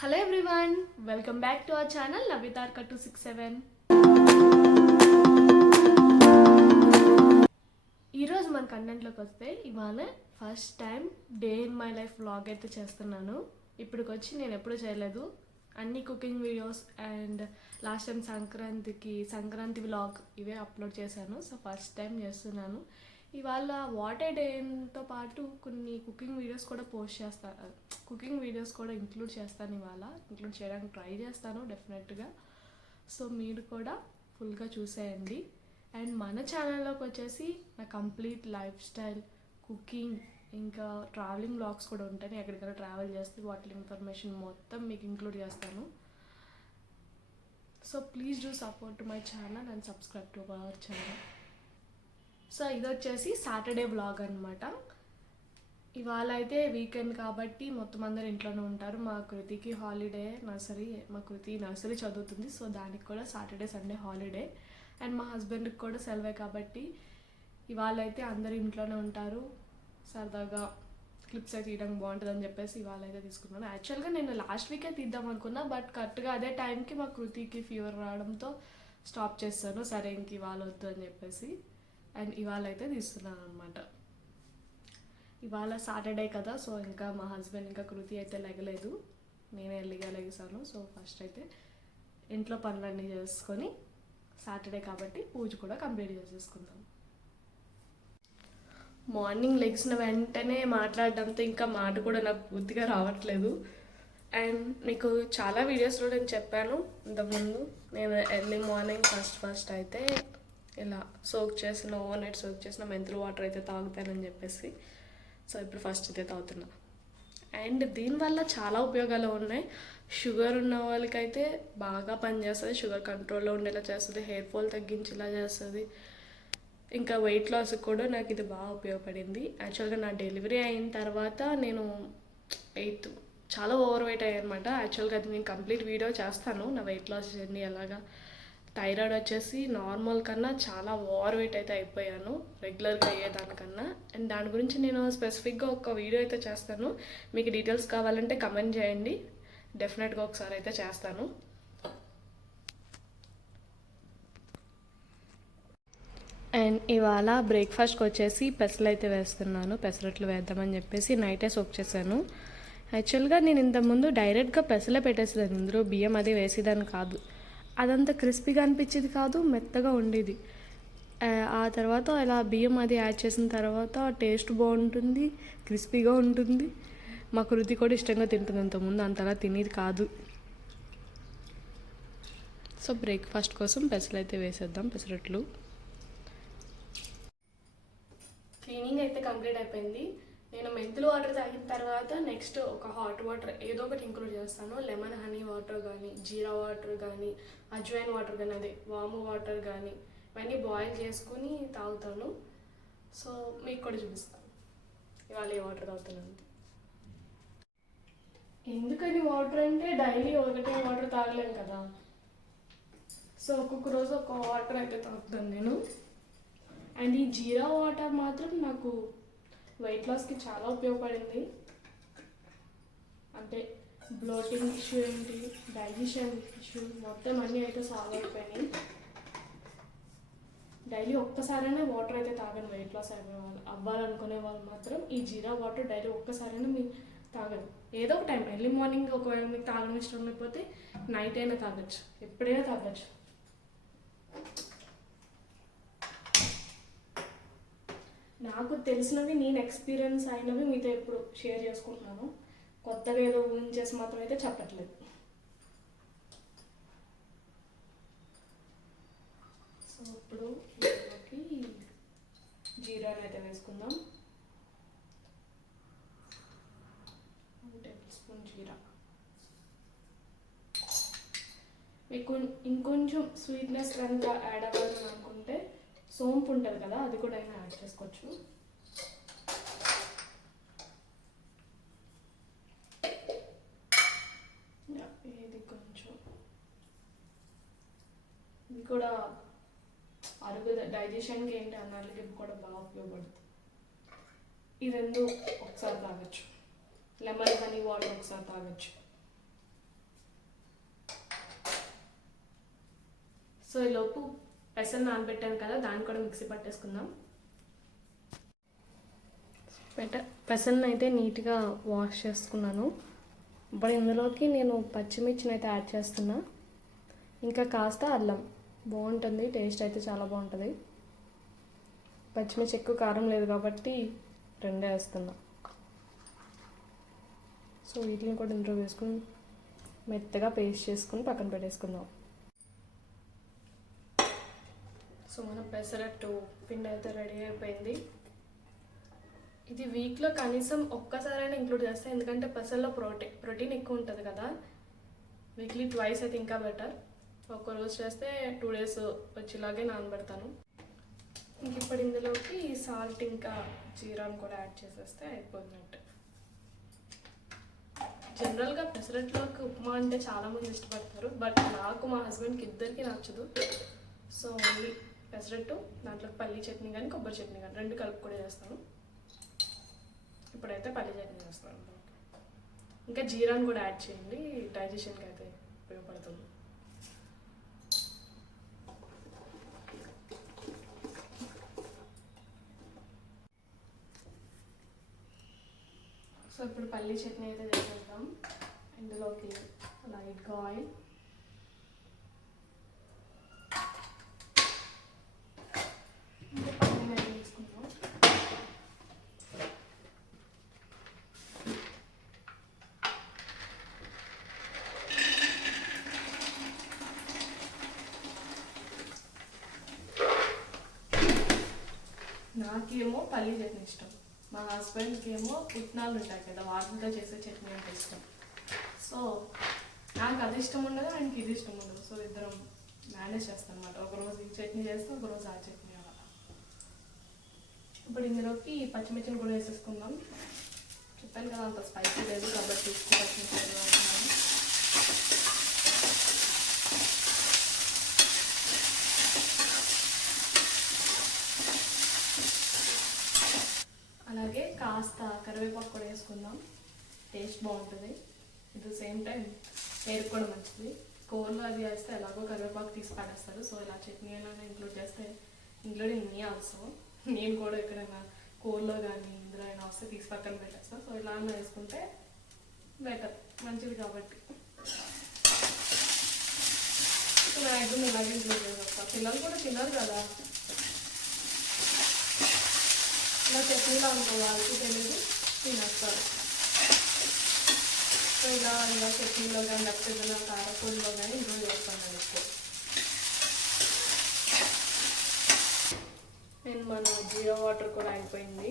Hello everyone, welcome back to our channel Navitarka 267. ఈరోజు మన కంటెంట్లోకి వస్తే ఇవాళ first time day in my life vlog అయితే చేస్తున్నాను. ఇప్పటికొచ్చి నేను ఎప్పుడూ చేయలేదు. అన్ని cooking videos and last time Sankranti vlog ఇవే అప్లోడ్ చేశాను. సో ఫస్ట్ టైం చేస్తున్నాను. ఇవాళ వాట్ ఏ డేతో పాటు కొన్ని కుకింగ్ వీడియోస్ కూడా పోస్ట్ చేస్తాను. కుకింగ్ వీడియోస్ కూడా ఇంక్లూడ్ చేస్తాను. ఇవాళ ఇంక్లూడ్ చేయడానికి ట్రై చేస్తాను డెఫినెట్గా. సో మీరు కూడా ఫుల్గా చూసేయండి. అండ్ మన ఛానల్లోకి వచ్చేసి నా కంప్లీట్ లైఫ్ స్టైల్, కుకింగ్, ఇంకా ట్రావెలింగ్ వ్లాగ్స్ కూడా ఉంటాయి. నేను ఎక్కడికైనా ట్రావెల్ చేస్తే వాటి ఇన్ఫర్మేషన్ మొత్తం మీకు ఇంక్లూడ్ చేస్తాను. So please do support to my channel and subscribe to our channel. So ఇది వచ్చేసి సాటర్డే వ్లాగ్ అనమాట. ఇవాళ అయితే వీకెండ్ కాబట్టి మొత్తం అందరు ఇంట్లోనే ఉంటారు. మా కృతికి హాలిడే, మా కృతి నర్సరీ చదువుతుంది. సో దానికి కూడా సాటర్డే సండే హాలిడే. అండ్ మా హస్బెండ్కి కూడా సెలవే కాబట్టి ఇవాళ అయితే అందరు ఇంట్లోనే ఉంటారు. సరదాగా క్లిప్స్ అయితే తీయడానికి బాగుంటుందని చెప్పేసి ఇవాళ అయితే తీసుకున్నాను. యాక్చువల్గా నేను లాస్ట్ వీకే తీద్దాం అనుకున్నా, బట్ కరెక్ట్గా అదే టైంకి మా కృతికి ఫీవర్ రావడంతో స్టాప్ చేస్తాను. సరే ఇంక ఇవాళ వద్దు అని చెప్పేసి అండ్ ఇవాళ అయితే తీస్తున్నాను అనమాట. ఇవాళ సాటర్డే కదా, సో ఇంకా మా హస్బెండ్ ఇంకా కృతి అయితే లెగలేదు. నేనే ఎర్లీగా లెగిసాను. సో ఫస్ట్ అయితే ఇంట్లో పనులన్నీ చేసుకొని, సాటర్డే కాబట్టి పూజ కూడా కంప్లీట్ చేసేసుకుందాం. మార్నింగ్ లెగిసిన వెంటనే మాట్లాడడంతో ఇంకా మాట కూడా నాకు పూర్తిగా రావట్లేదు. అండ్ మీకు చాలా వీడియోస్లో నేను చెప్పాను ఇంతకుముందు, నేను ఎర్లీ మార్నింగ్ ఫస్ట్ అయితే ఇలా ఓవర్ నైట్ సోక్ చేసిన మెంతులు వాటర్ అయితే తాగుతానని చెప్పేసి. సో ఇప్పుడు ఫస్ట్ అయితే తాగుతున్నా. అండ్ దీనివల్ల చాలా ఉపయోగాలు ఉన్నాయి. షుగర్ ఉన్న వాళ్ళకైతే బాగా పనిచేస్తుంది. షుగర్ కంట్రోల్లో ఉండేలా చేస్తుంది, హెయిర్ ఫాల్ తగ్గించేలా చేస్తుంది. ఇంకా వెయిట్ లాస్కి కూడా నాకు ఇది బాగా ఉపయోగపడింది. యాక్చువల్గా నా డెలివరీ అయిన తర్వాత నేను చాలా ఓవర్ వెయిట్ అయ్యాను అనమాట. యాక్చువల్గా అది నేను కంప్లీట్ వీడియో చేస్తాను, నా వెయిట్ లాస్ జర్నీ ఎలాగా. థైరాయిడ్ వచ్చేసి నార్మల్ కన్నా చాలా ఓవర్ వెయిట్ అయితే అయిపోయాను రెగ్యులర్గా అయ్యేదానికన్నా. అండ్ దాని గురించి నేను స్పెసిఫిక్గా ఒక వీడియో అయితే చేస్తాను. మీకు డీటెయిల్స్ కావాలంటే కమెంట్ చేయండి, డెఫినెట్గా ఒకసారి అయితే చేస్తాను. అండ్ ఇవాళ బ్రేక్ఫాస్ట్కి వచ్చేసి పెసలు అయితే వేస్తున్నాను. పెసరట్లు వేద్దామని చెప్పేసి నైటే సోక్ చేశాను. యాక్చువల్గా నేను ఇంతకుముందు డైరెక్ట్గా పెసలే పెట్టేసేదాన్ని, ఇందులో బియ్యం అది వేసేదాన్ని కాదు. అదంతా క్రిస్పీగా అనిపించేది కాదు, మెత్తగా ఉండేది. ఆ తర్వాత ఇలా బియ్యం అది యాడ్ చేసిన తర్వాత టేస్ట్ బాగుంటుంది, క్రిస్పీగా ఉంటుంది. మా కృతి కూడా ఇష్టంగా తింటుంది. అంతకుముందు అంతలా తినేది కాదు. సో బ్రేక్ఫాస్ట్ కోసం పెసలు అయితే వేసేద్దాం, పెసరట్లు. క్లీనింగ్ అయితే కంప్లీట్ అయిపోయింది. నేను మెంతులు వాటర్ తాగిన తర్వాత నెక్స్ట్ ఒక హాట్ వాటర్ ఏదో ఒకటి ఇంక్లూడ్ చేస్తాను. లెమన్ హనీ వాటర్ కానీ, జీరా వాటర్ కానీ, అజ్వైన్ వాటర్ కానీ, అదే వాము వాటర్ కానీ, ఇవన్నీ బాయిల్ చేసుకుని తాగుతాను. సో మీకు కూడా చూపిస్తాను ఇవాళ ఏ వాటర్ తాగుతున్నాను. ఎందుకని వాటర్ అంటే డైలీ ఒకటే వాటర్ తాగలేను కదా. సో ఒక్కొక్క రోజు ఒక వాటర్ అయితే తాగుతాను నేను. అండ్ ఈ జీరా వాటర్ మాత్రం నాకు వెయిట్ లాస్కి చాలా ఉపయోగపడింది. అంటే బ్లోటింగ్ ఇష్యూ ఏంటి, డైజెషన్ ఇష్యూ మొత్తం అన్నీ అయితే సాల్వ్ అయిపోయినాయి. డైలీ ఒక్కసారైనా వాటర్ అయితే తాగను. వెయిట్ లాస్ అవ్వాలనుకునే వాళ్ళు మాత్రం ఈ జీరా వాటర్ డైలీ ఒక్కసారైనా మీరు తాగదు. ఏదో ఒక టైం, ఎర్లీ మార్నింగ్ ఒకవేళ మీకు తాగడం ఇష్టం లేకపోతే నైట్ అయినా తాగొచ్చు, ఎప్పుడైనా తాగొచ్చు. నాకు తెలిసినవి, నేను ఎక్స్పీరియన్స్ అయినవి మీతో ఎప్పుడు షేర్ చేసుకుంటున్నాను. కొత్తగా ఏదో ఊహించేసి మాత్రం అయితే చెప్పట్లేదు. సో ఇప్పుడు ఇందులోకి జీరాని అయితే వేసుకుందాం. 1 టేబుల్ స్పూన్ జీరా. మీకు ఇంకొంచెం స్వీట్నెస్ కనుక యాడ్ అవ్వాలని అనుకుంటే సోంపు ఉంటుంది కదా, అది కూడా అయినా యాడ్ చేసుకోవచ్చు. ఇది కొంచెం ఇది కూడా డైజెషన్కి ఏంటి అన్నట్లకి కూడా బాగా ఉపయోగపడుతుంది. ఈ రెండు ఒకసారి తాగొచ్చు. లెమన్ హనీ వాటర్ ఒకసారి తాగొచ్చు. సో ఈలోపు పెసలు నానబెట్టాను కదా, దాన్ని కూడా మిక్సీ పట్టేసుకుందాం. పెసలను అయితే నీట్గా వాష్ చేసుకున్నాను. ఇప్పుడు ఇందులోకి నేను పచ్చిమిర్చిని అయితే యాడ్ చేస్తున్నా, ఇంకా కాస్త అల్లం. బాగుంటుంది, టేస్ట్ అయితే చాలా బాగుంటుంది. పచ్చిమిర్చి ఎక్కువ కారం లేదు కాబట్టి 2 వేస్తున్నా. సో వీటిని కూడా ఇందులో వేసుకుని మెత్తగా పేస్ట్ చేసుకుని పక్కన పెట్టేసుకుందాం. సో మన పెసరట్టు పిండి అయితే రెడీ అయిపోయింది. ఇది వీక్లో కనీసం ఒక్కసారైనా ఇంక్లూడ్ చేస్తాను, ఎందుకంటే పెసల్లో ప్రోటీన్ ఎక్కువ ఉంటుంది కదా. వీక్లీ 2 అయితే ఇంకా బెటర్. ఒక్కరోజు చేస్తే 2 days వచ్చేలాగే నానబెడతాను. ఇంక ఇప్పుడు ఇందులోకి సాల్ట్ ఇంకా జీరాను కూడా యాడ్ చేసేస్తే అయిపోయినట్టు. జనరల్గా పెసరట్లోకి ఉప్మా అంటే చాలామంది ఇష్టపడతారు, బట్ నాకు మా హస్బెండ్కి ఇద్దరికి నచ్చదు. సో ఓన్లీ పెసరట్టు, దాంట్లోకి పల్లీ చట్నీ కానీ కొబ్బరి చట్నీ కానీ 2 కలిపి కూడా చేస్తాను. ఇప్పుడైతే పల్లీ చట్నీ చేస్తాను. ఇంకా జీరాను కూడా యాడ్ చేయండి, డైజెషన్కి అయితే ఉపయోగపడుతుంది. సో ఇప్పుడు పల్లీ చట్నీ అయితే చేసేద్దాం. ఇందులోకి లైట్గా ఆయిల్, ఇంకా పల్లీని అయితే వేసుకుందాం. నాకేమో పల్లీ చట్నీ ఇష్టం, మా హస్బెండ్కి ఏమో పుట్నాలు ఉంటాయి కదా, వాటితో చేసే చట్నీ అంటే ఇష్టం. సో నాకు అది ఇష్టం ఉండదు, ఆయనకి ఇది ఇష్టం ఉండదు. సో ఇద్దరం మేనేజ్ చేస్తాం అన్నమాట. ఒకరోజు ఈ చట్నీ చేస్తాం, ఒకరోజు ఆ చట్నీ అలా. ఇప్పుడు ఇందులోకి పచ్చిమిర్చిని కూడా వేసేసుకుందాం. చెప్పాను కదా అంత స్పైసీ లేదు కాబట్టి ఎక్కువ పచ్చిమిర్చి వేస్తున్నాను. అలాగే కాస్త కరివేపాకు కూడా వేసుకుందాం, టేస్ట్ బాగుంటుంది. At the same time hair కూడా మంచిది. కూరలో అది వేస్తే ఎలాగో కరివేపాకు తీసి పడేస్తారు. సో ఇలా చట్నీ అయినా ఇంక్లూడ్ చేస్తే, ఇంక్లూడింగ్ మీ ఆల్సో, నేను కూడా ఎక్కడైనా కూరలో కానీ ఇందులో అయినా వస్తే తీసి పక్కన పెట్టేస్తాను. సో ఇలా వేసుకుంటే బెటర్, మంచిది కాబట్టి. సో నా ఎగ్గుని ఇలాగే ఇంక్లూడ్ చేసేస్తాను. పిల్లలు కూడా తినరు కదా, ఇలా చట్నీలో ఉంటుంది, వాళ్ళకి తెలియదు, తినేస్తారు. సో ఇలా చట్నీలో కానీ లేకపోతే ఏదైనా కారపూడిలో కానీ ఇంక్లూడ్ చేస్తాను నేను ఎక్కువ. నేను మన జీరా వాటర్ కూడా అయిపోయింది.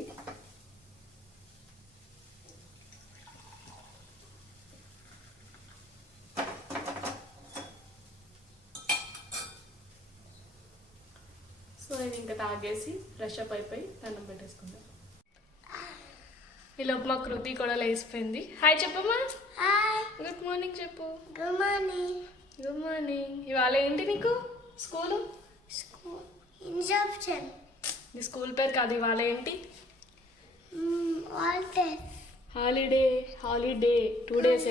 సో నేను ఇంకా తాగేసి ఫ్రెష్ అప్ అయిపోయి దండం పెట్టేసుకుందాం. ఈలోపు మా కృతి కూడా లేచిపోయింది. హాయ్ చెప్పమ్మా. హాయ్. గుడ్ మార్నింగ్ చెప్పు. Good morning. Good morning. ఇవాళ ఏంటి నీకు స్కూలు? School Inception. నీ స్కూల్ పేరు కాదు, ఇవాళ ఏంటి? హాలిడే. Holiday 2 days.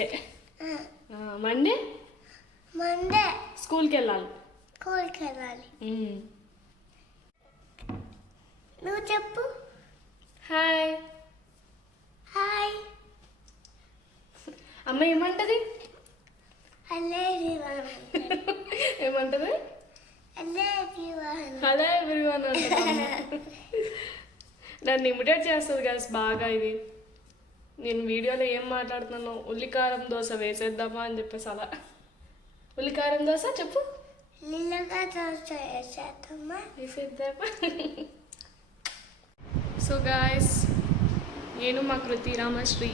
మండే స్కూల్కి వెళ్ళాలి. నువ్వు చెప్పు. హాయ్. అమ్మ ఏమంటది? ఏమంటది? హలో ఎవ్రీవన్ అంటది. నన్ను ఇమిటేట్ చేస్తుంది కదా బాగా. ఇది నేను వీడియోలో ఏం మాట్లాడుతున్నాను, ఉల్లికారం దోశ వేసేద్దామా అని చెప్పేసి అలా. ఉల్లికారం దోశ చెప్పు. వేసేద్దామా? సో గాయస్, నేను మా కృతి రామశ్రీ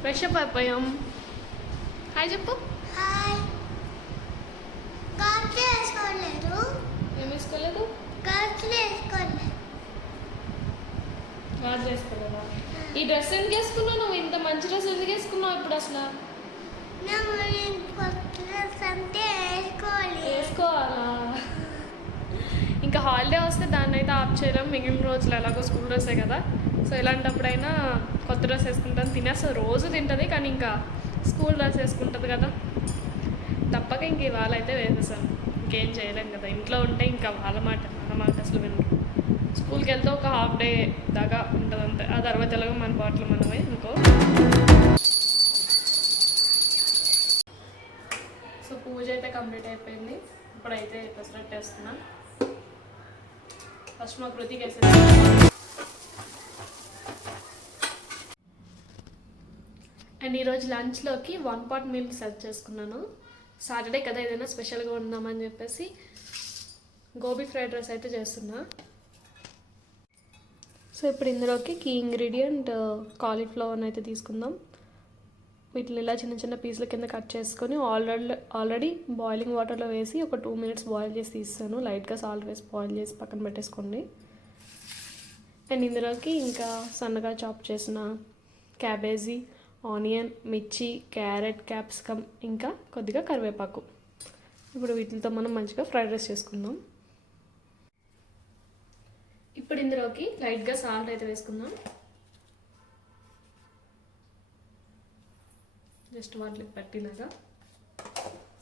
ఫ్రెష్ అప్ అయిపోయాం. హాయ్ చెప్పు. ఏం వేసుకోలేదు? గాజు వేసుకోలేదా? ఈ డ్రెస్ ఎందుకు వేసుకున్నావు నువ్వు? ఇంత మంచి డ్రెస్ ఎందుకు వేసుకున్నావు ఇప్పుడు అసలు? వేసుకోవాలా? ఇంకా హాలిడే వస్తే దాన్ని అయితే ఆప్ చేయలేం. మిగిలిన రోజులు ఎలాగో స్కూల్ డ్రెస్సే కదా. సో ఇలాంటప్పుడైనా కొత్త డ్రెస్ వేసుకుంటాను. తినేస్తుంది, రోజు తింటుంది, కానీ ఇంకా స్కూల్ డ్రెస్ వేసుకుంటుంది కదా, తప్పక ఇంక ఇవాళ అయితే వేసేసాను. ఇంకేం చేయలేం కదా. ఇంట్లో ఉంటే ఇంకా వాళ్ళ మాట మన మాట అసలు వినరు. స్కూల్కి వెళ్తే ఒక హాఫ్ డే దాకా ఉంటుంది అంతే. ఆ తర్వాత ఎలాగో మన బాటలు మనమే అనుకో. సో పూజ అయితే కంప్లీట్ అయిపోయింది. ఇప్పుడైతే పెసరట్టు వేస్తున్నా. ఫస్ట్ మా కృతికి వేసేది. అండ్ ఈరోజు లంచ్లోకి 1 pot మీల్ సర్వ్ చేసుకున్నాను. సాటర్డే కదా ఏదైనా స్పెషల్గా ఉందామని చెప్పేసి గోబీ ఫ్రైడ్ రైస్ అయితే చేస్తున్నా. సో ఇప్పుడు ఇందులోకి కీ ఇంగ్రీడియంట్ కాలీఫ్లవర్ని అయితే తీసుకుందాం. వీటిని ఇలా చిన్న చిన్న పీసుల కింద కట్ చేసుకొని ఆల్రెడీ బాయిలింగ్ వాటర్లో వేసి ఒక 2 minutes బాయిల్ చేసి తీస్తాను. లైట్గా సాల్ట్ వేసి బాయిల్ చేసి పక్కన పెట్టేసుకోండి. అండ్ ఇందులోకి ఇంకా సన్నగా చాప్ చేసిన క్యాబేజీ, ఆనియన్, మిర్చి, క్యారెట్, క్యాప్సికమ్, ఇంకా కొద్దిగా కరివేపాకు. ఇప్పుడు వీటితో మనం మంచిగా ఫ్రైడ్ రైస్ చేసుకుందాం. ఇప్పుడు ఇందులోకి లైట్గా సాల్ట్ అయితే వేసుకుందాం. జస్ట్ వాటికి పట్టినగా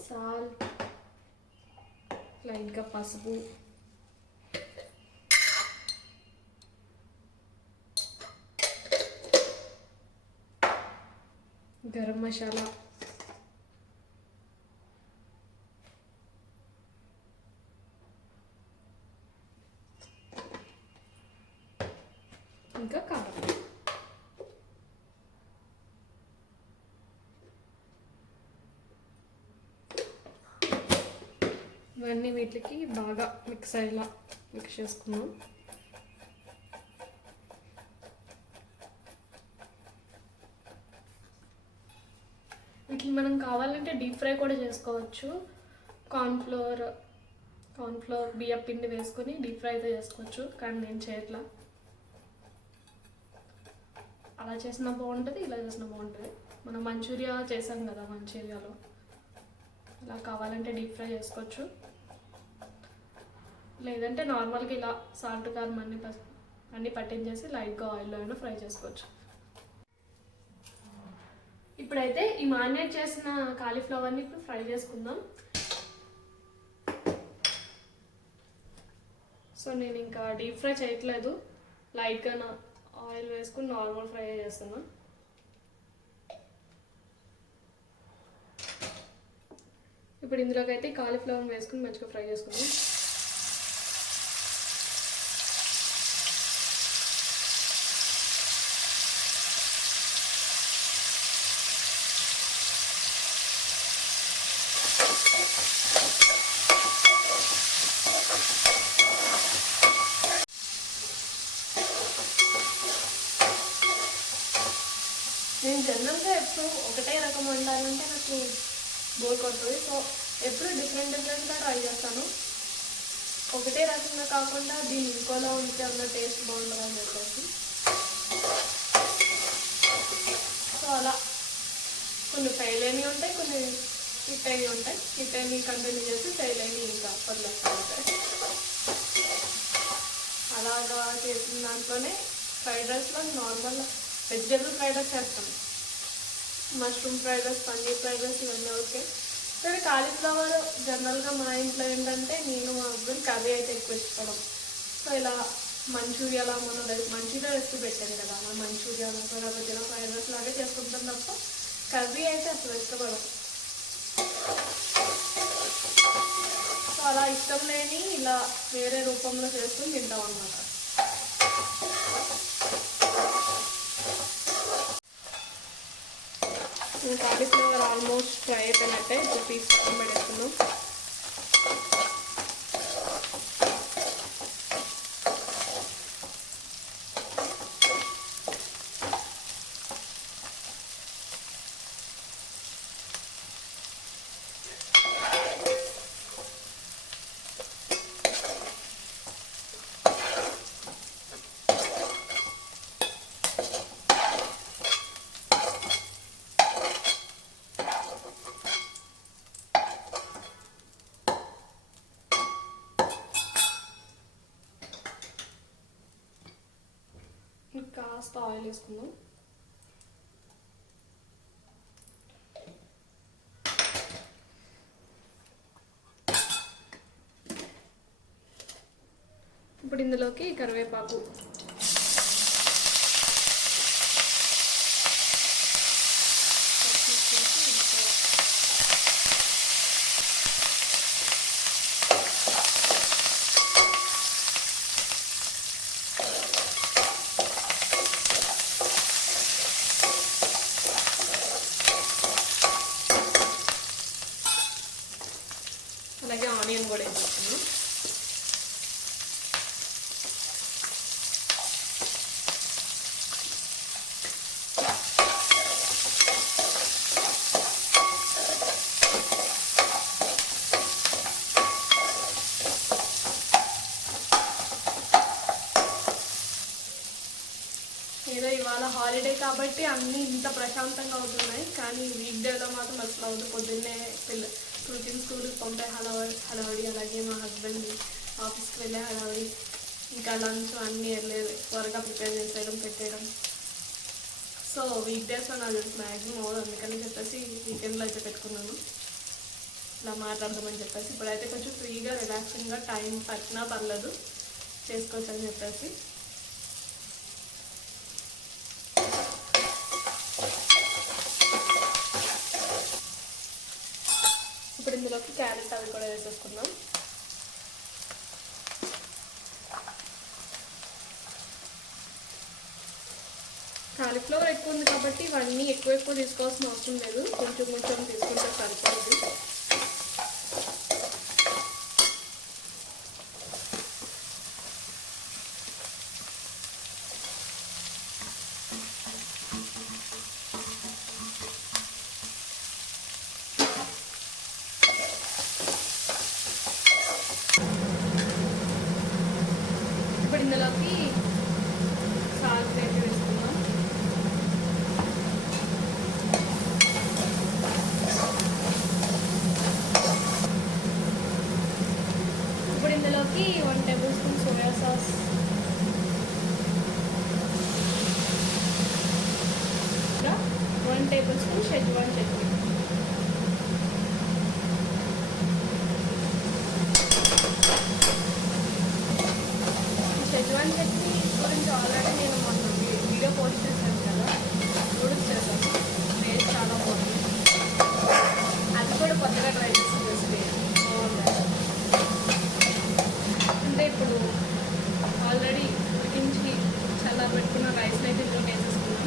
సాల్ట్, లైట్గా పసుపు, గరం మసాలా, ఇంకా కారం. ఇవన్నీ వీటికి బాగా మిక్స్ అయ్యేలా మిక్స్ చేసుకున్నాం. వీటిని మనం కావాలంటే డీప్ ఫ్రై కూడా చేసుకోవచ్చు. కార్న్ఫ్లోర్ బియ్యం పిండి వేసుకొని డీప్ ఫ్రై అయితే చేసుకోవచ్చు, కానీ నేను చేయట్లా. అలా చేసినా బాగుంటుంది, ఇలా చేసినా బాగుంటుంది. మనం మంచూరియా చేసాం కదా, మంచూరియాలో ఇలా కావాలంటే డీప్ ఫ్రై చేసుకోవచ్చు. లేదంటే నార్మల్గా ఇలా సాల్ట్ కారం అన్నీ పట్టించేసి లైట్గా ఆయిల్లో అయినా ఫ్రై చేసుకోవచ్చు. ఇప్పుడైతే ఈ మారినేట్ చేసిన కాలీఫ్లవర్ని ఇప్పుడు ఫ్రై చేసుకుందాం. సో నేను ఇంకా డీప్ ఫ్రై చేయట్లేదు, లైట్గా ఆయిల్ వేసుకుని నార్మల్ ఫ్రై చేస్తున్నా. ఇప్పుడు ఇందులోకి అయితే కాలీఫ్లవర్ వేసుకుని మంచిగా ఫ్రై చేసుకుందాం. నేను జనరల్గా ఎప్పుడు ఒకటే రకం వండాలంటే నాకు బోర్ కొడుతుంది. సో ఎప్పుడు డిఫరెంట్గా ట్రై చేస్తాను. ఒకటే రకంగా కాకుండా దీన్ని ఇంకోలా ఉంటే అన్న టేస్ట్ బాగుంటుందని చెప్పేసి. సో అలా కొన్ని ఫెయిల్ అయినవి ఉంటాయి, కొన్ని హిట్ అయినవి ఉంటాయి. హిట్ అయినవి కంటిన్యూ చేసి ఫెయిల్ అయినవి ఇంకా వదిలేస్తూ ఉంటాయి. అలాగా చేసిన దాంట్లోనే ఫ్రైడ్ రైస్లో నార్మల్ వెజిటేబుల్ ఫ్రైడ్ రైస్ చేస్తాం. Mushroom fried rice, paneer fried rice ఇవన్నీ ఓకే. కానీ కాలీఫ్లవర్ జనరల్గా మా ఇంట్లో ఏంటంటే నేను మా హస్బెండ్ కర్రీ అయితే ఎక్కువ ఇష్టపడం. సో ఇలా మంచూరియాలో మనం మంచూరియా రెసిపీ పెట్టాను కదా, మన మంచూరియా లేకపోతే ఇలా ఫ్రైడ్ రైస్ లాగే చేసుకుంటాం తప్ప కర్రీ అయితే అసలు ఇష్టపడం. సో అలా ఇష్టం లేని ఇలా వేరే రూపంలో చేసుకుని తింటాం అన్నమాట. కాలీఫ్లవర్ ఆల్మోస్ట్ ఫ్రై అయిపోయినట్టే. ఇప్పుడు పీస్ పెట్టేస్తున్నాం. కాస్త ఆయిల్ వేసుకుందాం. ఇప్పుడు ఇందులోకి కరివేపాకు, అలాగే ఆనియన్ కూడా వేసేస్తాను. ఏదో ఇవాళ హాలిడే కాబట్టి అన్నీ ఇంత ప్రశాంతంగా అవుతున్నాయి, కానీ వీక్ డేలో మాత్రం అసలు అవుతుంది. పొద్దున్నే కృతిని స్కూల్కి పంపే హడావడి, అలాగే మా హస్బెండ్ ఆఫీస్కి వెళ్ళే హడావడి, ఇంకా లంచ్ అన్నీ త్వరగా ప్రిపేర్ చేసేయడం పెట్టేయడం. సో వీక్ డేస్లో నాకు తెలిసి మ్యాక్సిమం అవ్వదు, అందుకని చెప్పేసి వీకెండ్లో అయితే పెట్టుకున్నాను ఇలా మాట్లాడదామని చెప్పేసి. ఇప్పుడైతే కొంచెం ఫ్రీగా రిలాక్సింగ్గా టైం పట్టినా పర్లేదు చేసుకోవచ్చు అని చెప్పేసి. ఇప్పుడు ఇందులోకి క్యారెట్ అవి కూడా వేసేసుకుందాం. కాలీఫ్లవర్ ఎక్కువ ఉంది కాబట్టి ఇవన్నీ ఎక్కువ తీసుకోవాల్సిన అవసరం లేదు, కొంచెం కొంచెం తీసుకుంటే సరిపోతుంది. ఇప్పుడు ఇందులోకి సాల్ట్ వేసి వేసుకుందాం. ఇప్పుడు ఇందులోకి 1 టేబుల్ స్పూన్ సోయా సాస్, ఇంకా 1 table spoon schezwan chutney, schezwan chutney గురించి ఆల్రెడీ నేను మొన్న వీడియో పోస్ట్ చేశాను కదా, నూడిల్స్ చేశాను, టేస్ట్ చాలా బాగుంది. అది కూడా కొత్తగా ట్రై చేసిన రెసిపీ, బాగుంది. అంటే ఇప్పుడు ఆల్రెడీ ఉడికించి చల్లారి పెట్టుకున్న రైస్ని అయితే ఇంట్లో వేసేసుకున్నాను.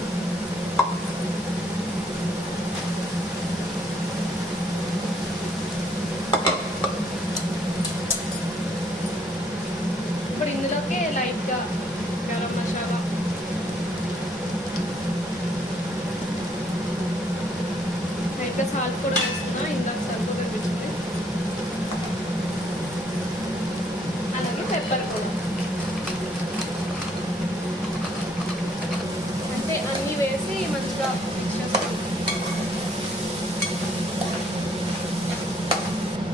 ఇప్పుడు ఇందులోకి లైట్గా గరం మసాలా, లైట్గా సాల్ట్ కూడా వేస్తున్నా, ఇందాక సరిపోగా అనిపించింది. అలాగే పెప్పర్ కూడా, అంటే అన్నీ వేసి మంచిగా మిక్స్ చేస్తాం.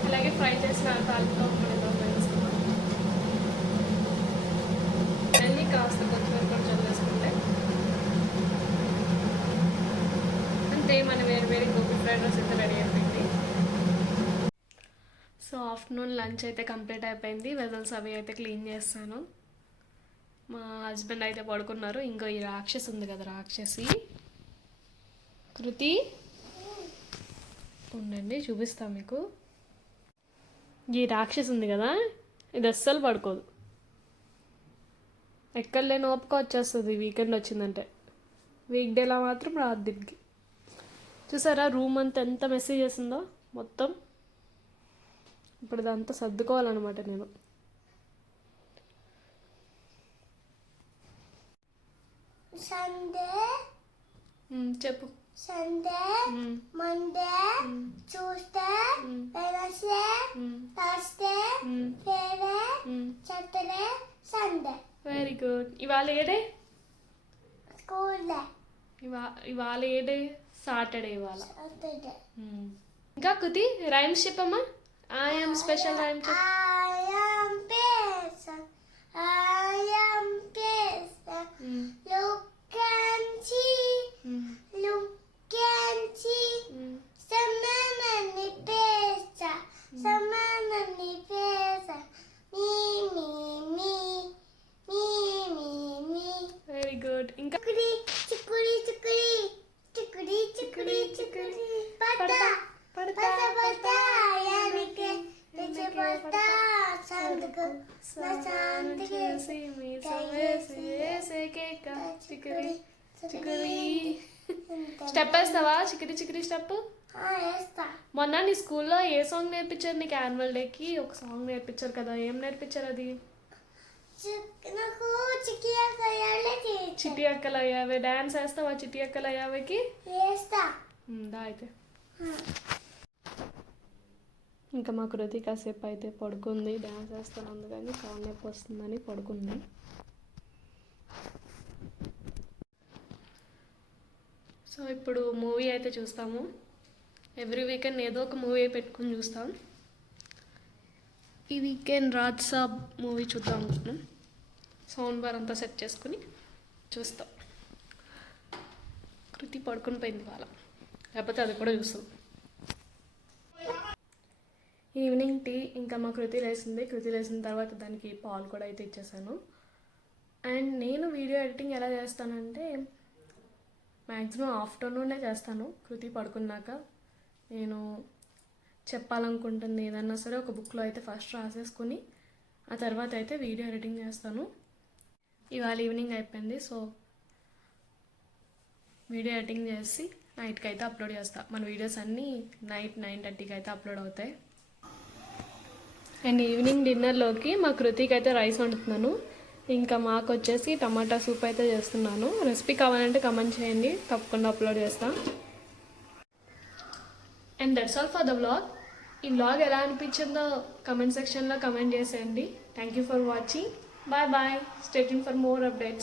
అలాగే ఫ్రై చేసిన కాలీఫ్లవర్ కూడా వేసుకున్నాం. అన్నీ కాస్త కొత్తిమీర కూడా చల్లేసుకుంటే అంతే, మన వేరు గోబీ ఫ్రైడ్ రైస్ అయితే రెడీ అయిపోయింది. సో ఆఫ్టర్నూన్ లంచ్ అయితే కంప్లీట్ అయిపోయింది. వెజల్స్ అవి అయితే క్లీన్ చేస్తాను. మా హస్బెండ్ అయితే పడుకున్నారు. ఇంకో ఈ రాక్షసి ఉంది కదా, రాక్షసి కృతి, ఉండండి చూపిస్తాను మీకు. ఈ రాక్షసి ఉంది కదా, ఇది అస్సలు పడుకోదు, ఎక్కడ లేని ఓపిక వచ్చేస్తుంది వీకెండ్ వచ్చిందంటే. వీక్ డేలో మాత్రం రాదు దీనికి. చూసారా రూమ్ అంతా ఎంత మెసేజ్ చేసిందో మొత్తం. ఇప్పుడు ఇదంతా సర్దుకోవాలన్నమాట నేను. సండే చెప్పు. Sunday, Monday, Tuesday, Wednesday, Thursday, Friday, Saturday, Sunday. Very good. ఇవాళ ఏ డే? School day. ఇవాళ ఏ డే? సాటర్డే ఇవాళ. సాటర్డే. ఇంకా కుతి రైమ్స్ చెప్పమ్మా. ఐ యామ్ స్పెషల్ రైమ్ చెప్పు. I am person. I am person. Look and see. Look and see. Samanani pesa. Samanani pesa. Me, me, me. నా శాంతి చేసి మీసం వేసి వేసే కేక చికిరి చికిరి. స్టెప్ వేస్తావా? చికిరి చికిరి స్టెప్. వేస్తా. మొన్న నీ స్కూల్లో ఏ సాంగ్ నేర్పించారు నీకు? యాన్యువల్ డేకి ఒక సాంగ్ నేర్పించారు కదా, ఏం నేర్పించారు అది? నాకు చిట్టి అక్కయ్యాలే చిట్టి అక్కలు అయ్యావే. డాన్స్ వేస్తావా చిట్టి అక్కలు అయ్యావేకి? వేస్తా. దా అయితే. ఇంకా మా కృతి కాసేపు అయితే పడుకుంది, డాన్స్ వేస్తాను అందుకని కాలు నొప్పి వస్తుందని పడుకుంది. సో ఇప్పుడు మూవీ అయితే చూస్తాము. ఎవ్రీ వీకెండ్ ఏదో ఒక మూవీ పెట్టుకుని చూస్తాం. ఈ వీకెండ్ రాజ్ సాబ్ మూవీ చూద్దాం అనుకున్నాం. సౌండ్ బార్ అంతా సెట్ చేసుకుని చూస్తాం. కృతి పడుకుని పోయింది వాళ్ళ, లేకపోతే అది కూడా చూస్తాం. ఈవినింగ్ టీ ఇంకా మా కృతి లేసింది. కృతి లేసిన తర్వాత దానికి పాలు కూడా అయితే ఇచ్చేసాను. అండ్ నేను వీడియో ఎడిటింగ్ ఎలా చేస్తానంటే మ్యాక్సిమం ఆఫ్టర్నూనే చేస్తాను. కృతి పడుకున్నాక నేను చెప్పాలనుకుంటుంది ఏదన్నా సరే ఒక బుక్లో అయితే ఫస్ట్ రాసేసుకుని ఆ తర్వాత అయితే వీడియో ఎడిటింగ్ చేస్తాను. ఇవాళ ఈవినింగ్ అయిపోయింది. సో వీడియో ఎడిటింగ్ చేసి నైట్కి అయితే అప్లోడ్ చేస్తాను. మన వీడియోస్ అన్నీ నైట్ 9:30కి అయితే అప్లోడ్ అవుతాయి. అండ్ ఈవినింగ్ డిన్నర్లోకి మా కృతికి అయితే రైస్ వండుతున్నాను. ఇంకా మాకు వచ్చేసి టమాటా సూప్ అయితే చేస్తున్నాను. రెసిపీ కావాలంటే కమెంట్ చేయండి, తప్పకుండా అప్లోడ్ చేస్తాను. And that's all for the vlog. ఈ వ్లాగ్ ఎలా అనిపించిందో కమెంట్ సెక్షన్లో కమెంట్ చేసేయండి. Thank you for watching. Bye bye. Stay tune for more updates.